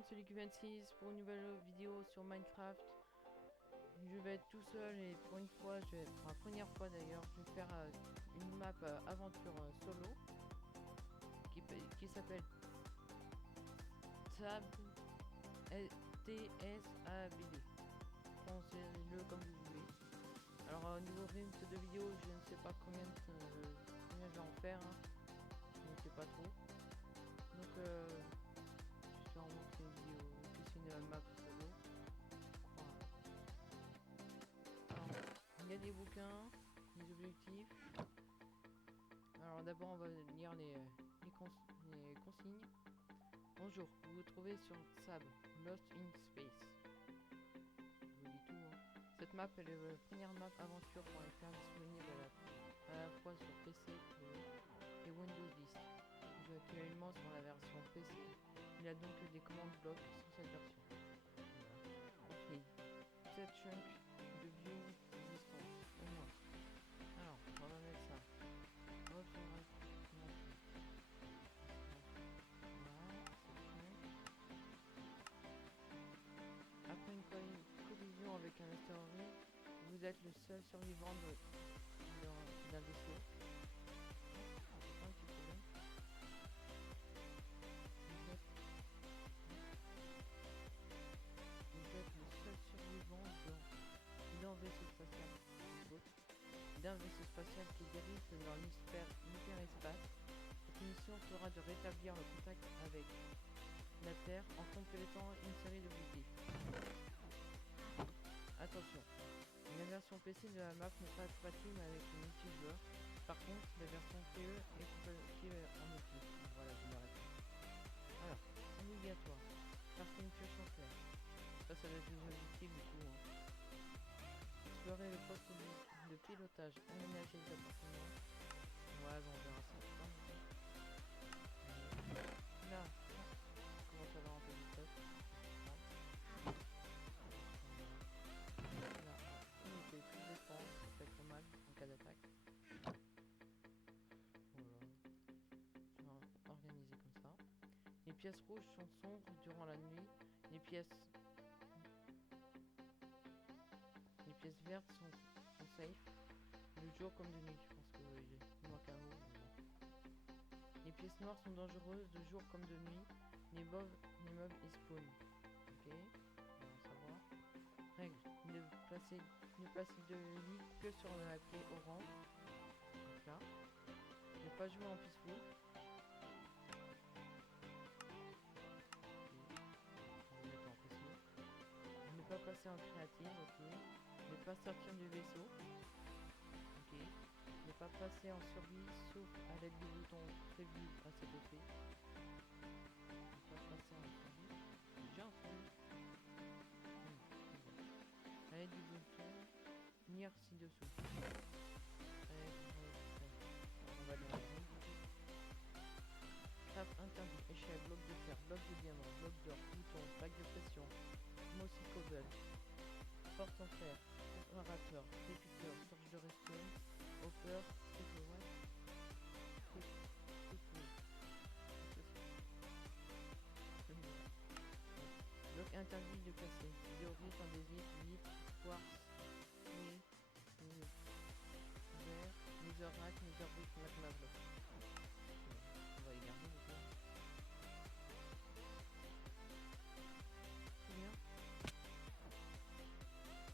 monde, c'est Luc26 pour une nouvelle vidéo sur Minecraft. Je vais être tout seul et pour une fois, pour la première fois d'ailleurs, je vais faire une map aventure solo qui s'appelle Tab TSABD. Prononcez-le comme vous voulez. Alors au niveau rythme de vidéo, je ne sais pas combien je vais en faire, hein. Je ne sais pas trop. Donc je vais en montrer une vidéo que c'est une map solo. Alors, il y a des bouquins, des objectifs. Alors d'abord on va lire les consignes. Bonjour, vous vous trouvez sur Sab, Lost in Space. Je vous dis tout, hein. Cette map est la première map aventure pour les faire disponible à la fois sur PC et Windows 10. Je suis actuellement sur la version PC. Il y a donc des commandes blocs sur cette version. Voilà. Cette chunk de view existence au moins. Alors, on va mettre ça. Hop, on va après une collision avec un astéroïde, vous êtes le seul survivant d'un vaisseau. Un petit problème. Vous êtes le seul survivant d'un vaisseau spatial. D'un vaisseau spatial qui dérive dans l'hyperespace. Cette mission sera de rétablir le contact avec la Terre en complétant une série d'objectifs. Attention, la version PC de la map n'est pas compatible avec le multijoueur. Par contre, la version PE est compatible en multi. Voilà, je m'arrête. Alors, obligatoire. Partie une pioche en fer. Ça doit être une objectif du coup. Hein. Explorer le poste de pilotage, aménager les appartements. Ouais, bon, on verra ça. Là, comment ça va un peu vite fait. Là, unité plus défense, ça fait trop mal en cas d'attaque. Voilà. Je vais organiser comme ça. Les pièces rouges sont sombres durant la nuit. Les pièces vertes sont safe. Le jour comme de nuit. Je pense que il manque un mot. Les pièces noires sont dangereuses de jour comme de nuit. Les mobs ils spawn. Ok, on va savoir. Règle, ne placez de lit que sur la clé orange. Donc là. Ne pas jouer en peaceful. Ne pas passer en créative, ok. Ne pas sortir du vaisseau. Ok. Ne pas passer en survie sauf à l'aide du bouton prévu à cet effet. Ne pas passer en survie. Déjà en survie. À l'aide du bouton venir ci-dessous. On va le Tape interdit, échelle, bloc de fer, bloc de diamant, bloc d'or, bouton, plaque de pression, mossy cobble, porte en fer, préparateur, réputeur, torche de redstone, hopper, bloc interdit de casser, diorite, andésite, vitre, quartz, vert, netherrack, netherbrick, magma block. On va les garder du coup. C'est bien.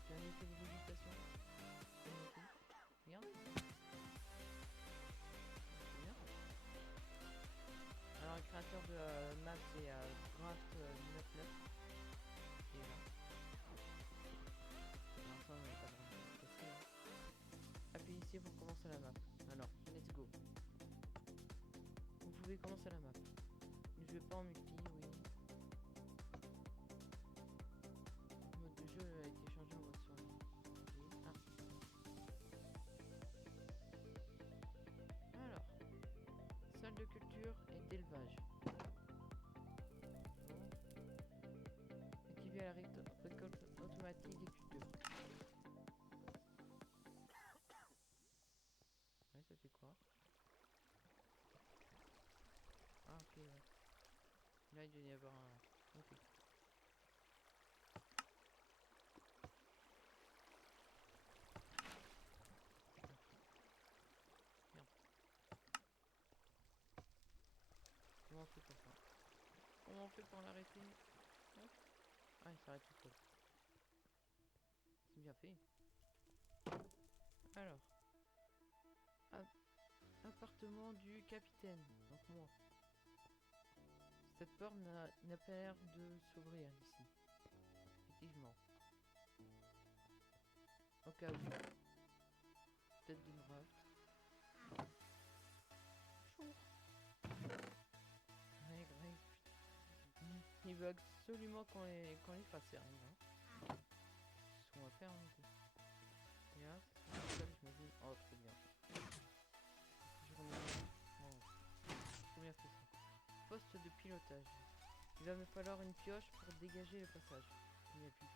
J'ai un effet de végétation. Regarde. C'est bien. Alors le créateur de map c'est Graft99. Qui est là. Pour l'instant on n'est pas vraiment cassé. Appuyez ici pour commencer la map. Alors, let's go. Vous pouvez commencer la map. Ne jouez pas en multi, oui. Le mode de jeu a été changé en mode survie. Okay. Ah. Alors, salle de culture et d'élevage. Activer la récolte automatique des cultures. Ouais, ça fait quoi? Ah ok, ouais. Là il doit y avoir un... Ok. on fait pour ça? Comment on fait pour l'arrêter? Hop. Ah, il s'arrête tout seul. C'est bien fait. Alors, appartement du capitaine. Donc moi. Cette porte n'a pas l'air de s'ouvrir ici. Effectivement. Au cas où. Peut-être d'une raft. Bonjour. Ouais, Greg. Il veut absolument qu'on les fasse servir. Hein. C'est ce qu'on va faire, nous deux. Et là, c'est ça, j'imagine. Oh, trop bien. Je remets. Oh, trop bien fait ça. Poste de pilotage. Il va me falloir une pioche pour dégager le passage. Il n'y a plus.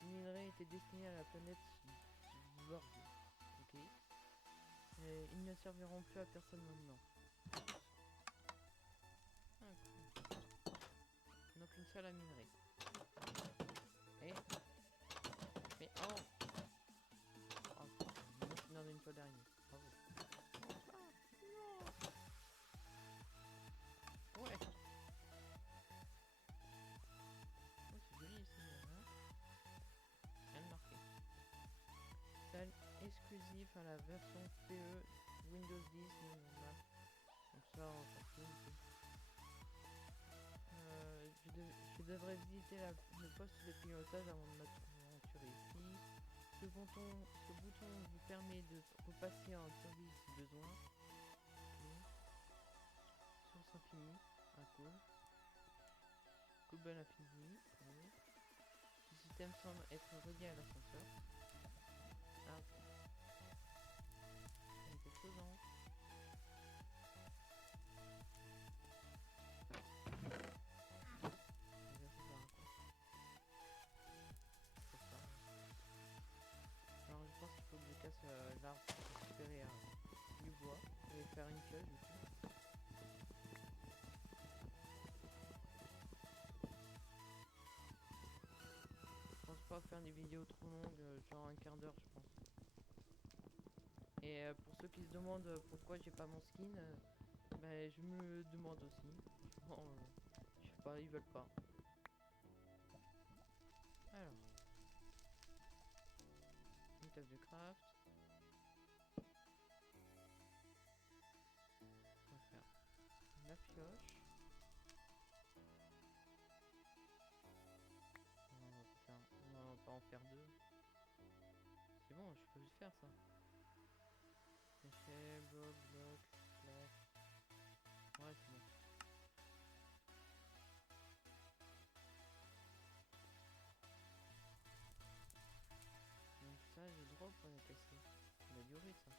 Ces minerais étaient destinés à la planète Vorg. Ok. Et ils ne serviront plus à personne maintenant. Ah, cool. Donc une salle à minerai. Et... Mais oh, oh non, c'est dans une toile d'araignée. Bravo. Ah, non. Ouais. Oh, c'est joli ici. Hein, rien de marqué. Salle exclusive à la version PE Windows 10. Donc ça, on s'en fout. Je devrais visiter le poste de pilotage avant de m'aventurer ici. Ce bouton vous permet de repasser en survie si besoin. Okay. Source infinie. Ah, cool. Cobble infini. Oui. Ce système semble être relié à l'ascenseur. Ah, ok. Il y a quelque chose en haut. Alors je pense qu'il faut que je casse l'arbre pour récupérer du bois. Je vais faire une pioche du coup. Je pense pas faire des vidéos trop longues, genre un quart d'heure je pense. Et pour ceux qui se demandent pourquoi j'ai pas mon skin, ben je me le demande aussi. Bon, je sais pas, ils veulent pas. Alors, une table de craft. On va faire la pioche. On va pas en faire deux. C'est bon, je peux le faire ça. Échelle, bloc, plaque. Ouais, c'est bon. Donc ça, j'ai le droit pour la casser. Il a duré ça.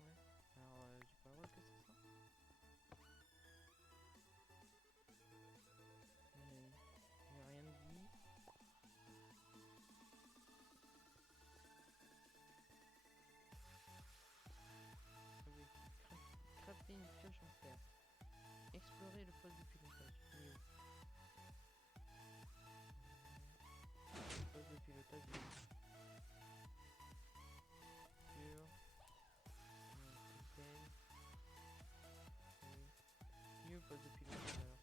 Ouais. Alors, j'ai pas le droit de casser ça. J'ai rien dit. Ah oui. Crafter une pioche en fer. Explorer le poste de pilotage. Mieux. Le poste de pilotage est pur. Capitaine. Oui. Mieux poste de pilotage alors.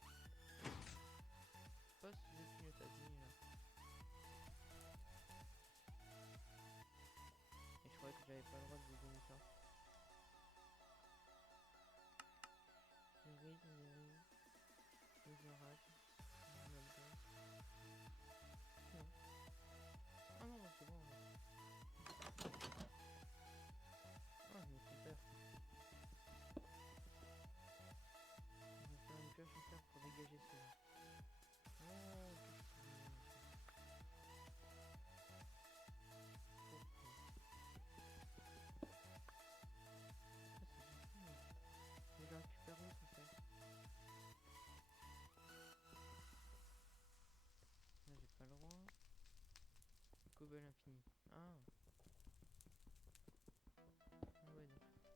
Poste de pilotage, là. Et je croyais que j'avais pas le droit de vous donner ça. Les orages. Non. Ah non, c'est bon. Ah, mais super. On va faire une pioche en fer pour dégager cela. Oh, je la récupère où ça fait? Là j'ai pas le droit. Cobble infini. Ah. Ah ouais d'accord.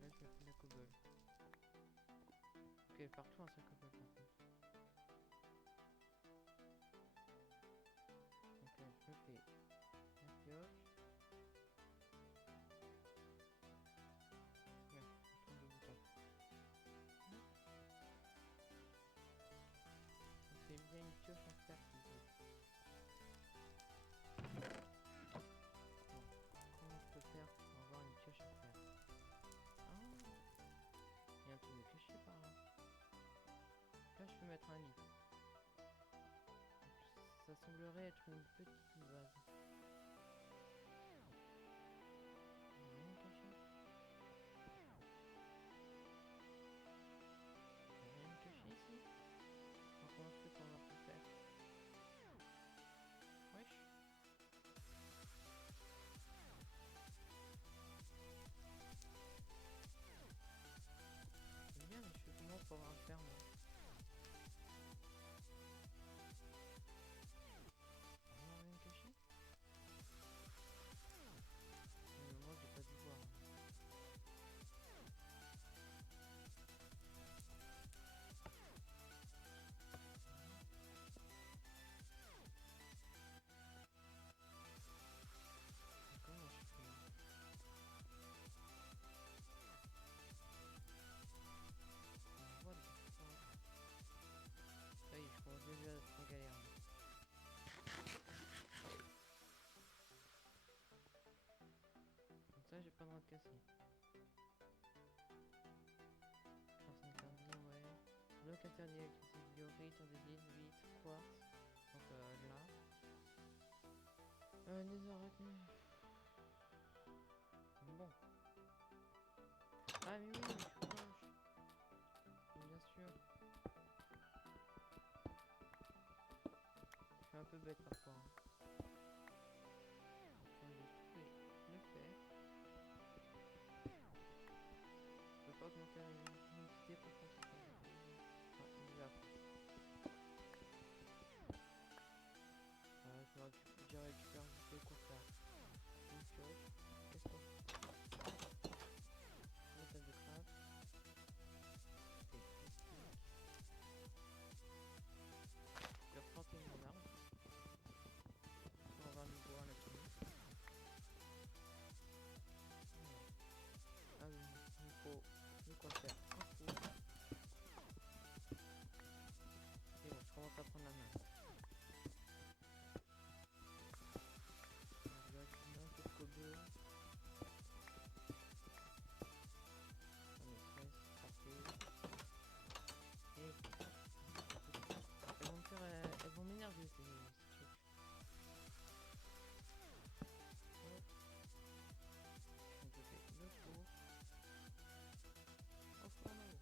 Là je me fais de la cobble. Ok, partout un seul cobble par contre. Donc là je me fais la pioche. mettre un lit. Ça semblerait être une petite vase. Rien caché. Rien de caché ici. Alors comment je fais pour avoir tout faire? Wesh. C'est bien, mais je fais comment pour avoir le faire moi? Vraiment rien caché? Moi j'ai pas dû voir. Comment je fais? What the fuck? Ça y est, je commence déjà à trop galérer. Donc ça j'ai pas le droit de casser. Classe interdit, ouais. Bloc interdit, électricité, diorite, andésite, vitre, quartz. Donc là. Les arachnides. Bon. Ah mais oui, je suis proche. Bien sûr. Je suis un peu bête parfois. Hein. Faut juste trouver le fer. Je peux pas augmenter l'unité pour concentrer. Ah, déjà. Je récupère juste le cours là. Une pioche. Qu'est-ce qu'on fait? Méthode de craft. Des critiques. Je vais replanter mon arbre. On va avoir du bois là-dessus. Ah oui, il faut de quoi faire un four. Et bon, je commence à prendre la main. Je vais récupérer un peu de cobble. On est 13, parfait. Et elles vont me faire, elles vont m'énerver ces trucs. Hop. Donc je fais le four. Au fourneau.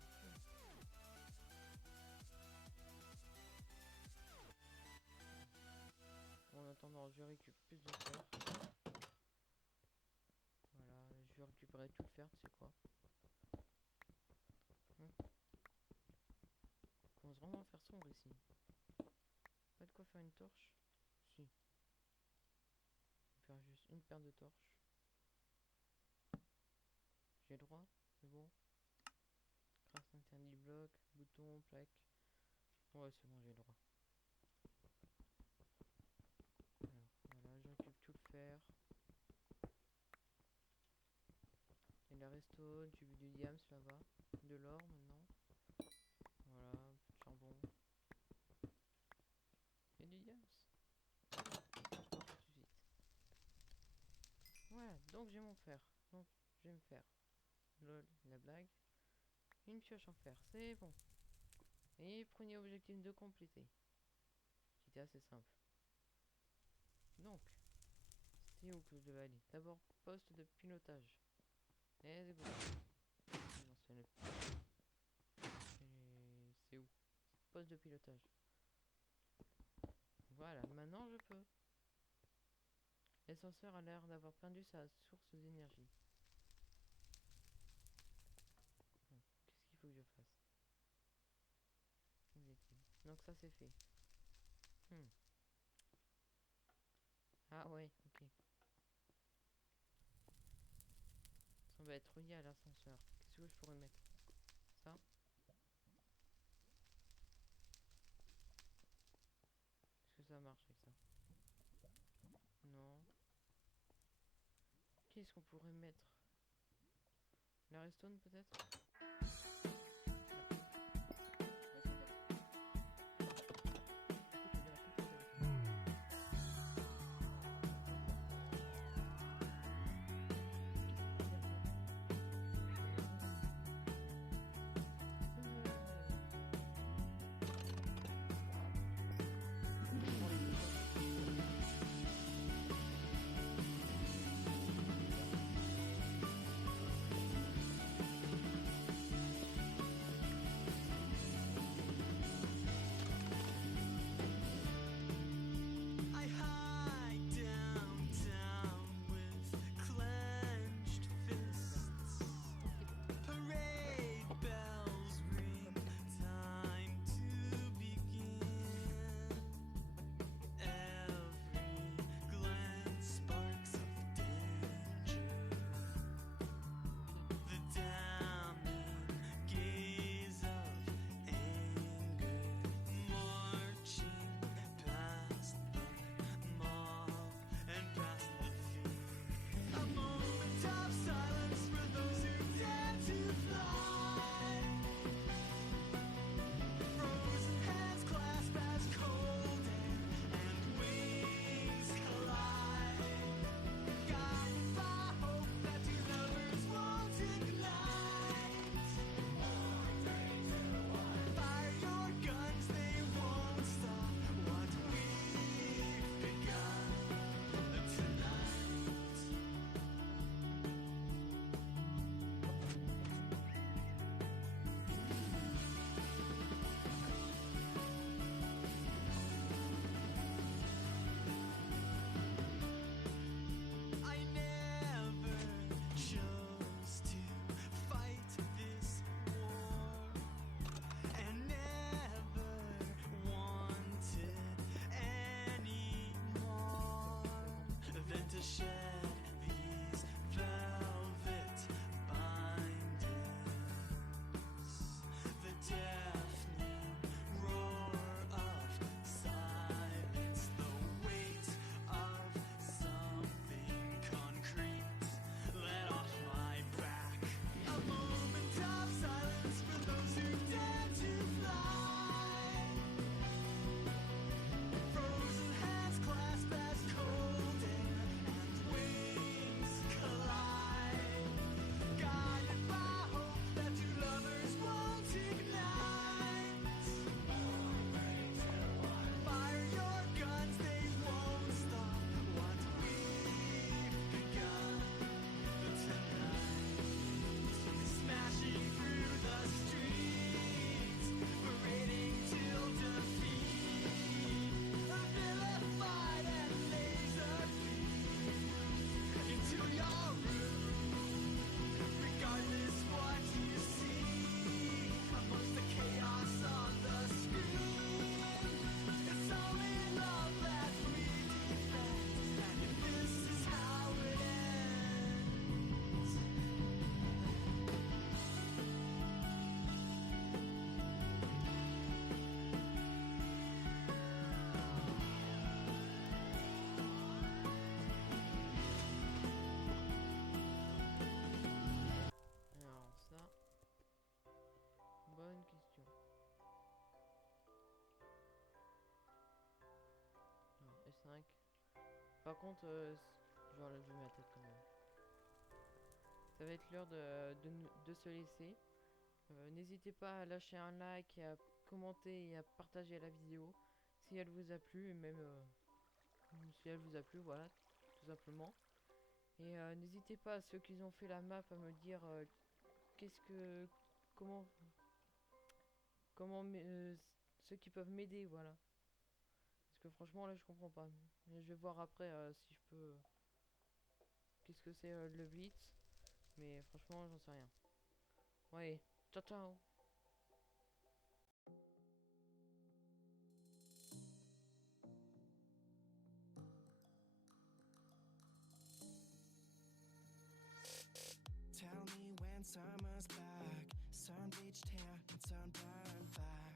En attendant, je récupère plus de fer. Voilà, je vais récupérer tout le fer, tu sais quoi. On commence vraiment à faire sombre ici. Pas de quoi faire une torche? Si. On va faire juste une paire de torches. J'ai le droit? C'est bon? Craft interdit, bloc, bouton, plaque. Ouais, c'est bon, j'ai le droit. Alors, voilà, je récupère tout le fer. Et la resto, tu veux du diams là-bas. De l'or maintenant. Voilà, un peu de charbon. Et du diams. Tout de suite. Voilà, donc j'ai mon fer. Donc je vais me faire. Lol, la blague. Une pioche en fer, c'est bon. Et premier objectif de compléter. C'était assez simple. Donc, c'était où que je devais aller? D'abord, poste de pilotage. Let's go. Non, c'est le... C'est où? Poste de pilotage. Voilà, maintenant je peux. L'ascenseur a l'air d'avoir perdu sa source d'énergie. Qu'est-ce qu'il faut que je fasse? Où est-il? Donc ça c'est fait. Ah ouais, ok. Ça va être relié à l'ascenseur. Qu'est-ce que je pourrais mettre? Ça? Est-ce que ça marche avec ça? Non. Qu'est-ce qu'on pourrait mettre? La redstone peut-être? 5. Par contre, je vais enlever ma tête quand même. Ça va être l'heure de se laisser. N'hésitez pas à lâcher un like, et à commenter et à partager la vidéo si elle vous a plu, et même si elle vous a plu, voilà, tout simplement. Et n'hésitez pas à ceux qui ont fait la map à me dire qu'est-ce que, comment, comment, ceux qui peuvent m'aider, voilà. Parce que franchement là je comprends pas. Mais je vais voir après si je peux. Qu'est-ce que c'est le blitz? Mais franchement j'en sais rien. Ouais, ciao ciao. Tell me when summer's back, sun bleached hair and sunburned back.